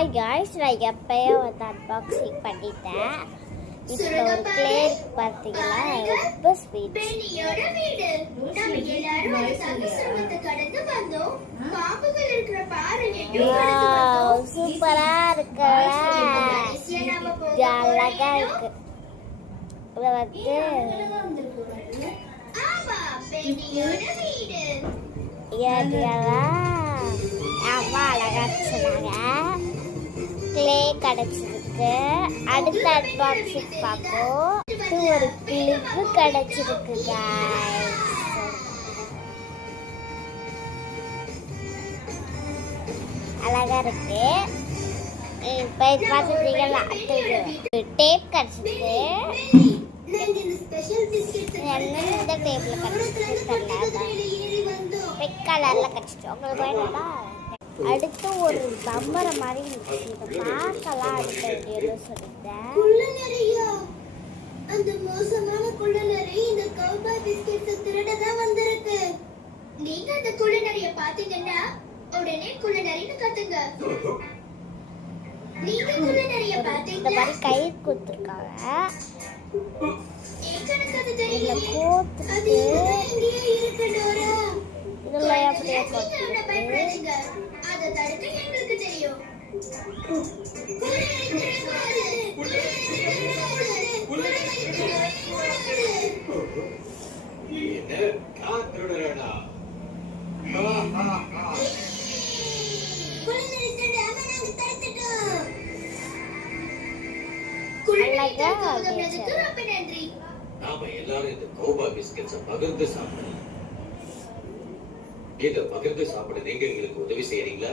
Hi guys, நான் எப்பயோ வந்து அன்பாக்சிங் பண்ணிட்டேன். இப்போ ஒரு கிளே பார்த்தீங்களா, ரொம்ப ஸ்வீட். சூப்பரா இருக்குல்ல, அழகா இருக்கு. இதை வந்து அம்மா அழகா சொன்னாங்க. கிளே கிடைச்சிருக்கு. அடுத்த அன்பாக்சிங் பார்ப்போம். இது ஒரு கிளிப்பு கிடைச்சிருக்கு guys. அழகா இருக்கு. இப்போ இது பார்த்துட்டீங்களா, டேப் கிடைச்சிருக்கு. இந்த டேப்ல கிடைச்சிருக்கு, ரெட் கலர்ல கிடைச்சிச்சு. உங்களுக்கு வேணும்னா அடுத்து ஒரு பம்பர மாதிரி இதை பார்க்கலாம். அடுத்த வீடியோல சொல்லிட்டேன். அந்த மோசமான குள்ளநரி இந்த கௌபாய் பிஸ்கெட்ஸ் திருடதான் வந்திருக்கு. நீங்க அந்த குள்ளநரிய பாத்தீங்கன்னா உடனே குள்ளநரின்னு கத்துங்க. நீங்க குள்ளநரிய பாத்தீங்கன்னா இந்த மாதிரி கயிறு கொடுத்துருக்காங்க. இதுல கோத்துட்டு இதுல அப்படியே கோத்துட்டு அதை தடுக்க எங்களுக்கு தெரியும். நாம எல்லாரும் இந்த கௌபாய் பிஸ்கெட்ஸை பகிர்ந்து சாப்பிடணும். இதை பகிர்ந்து சாப்பிட நீங்க எங்களுக்கு உதவி செய்யறீங்களா?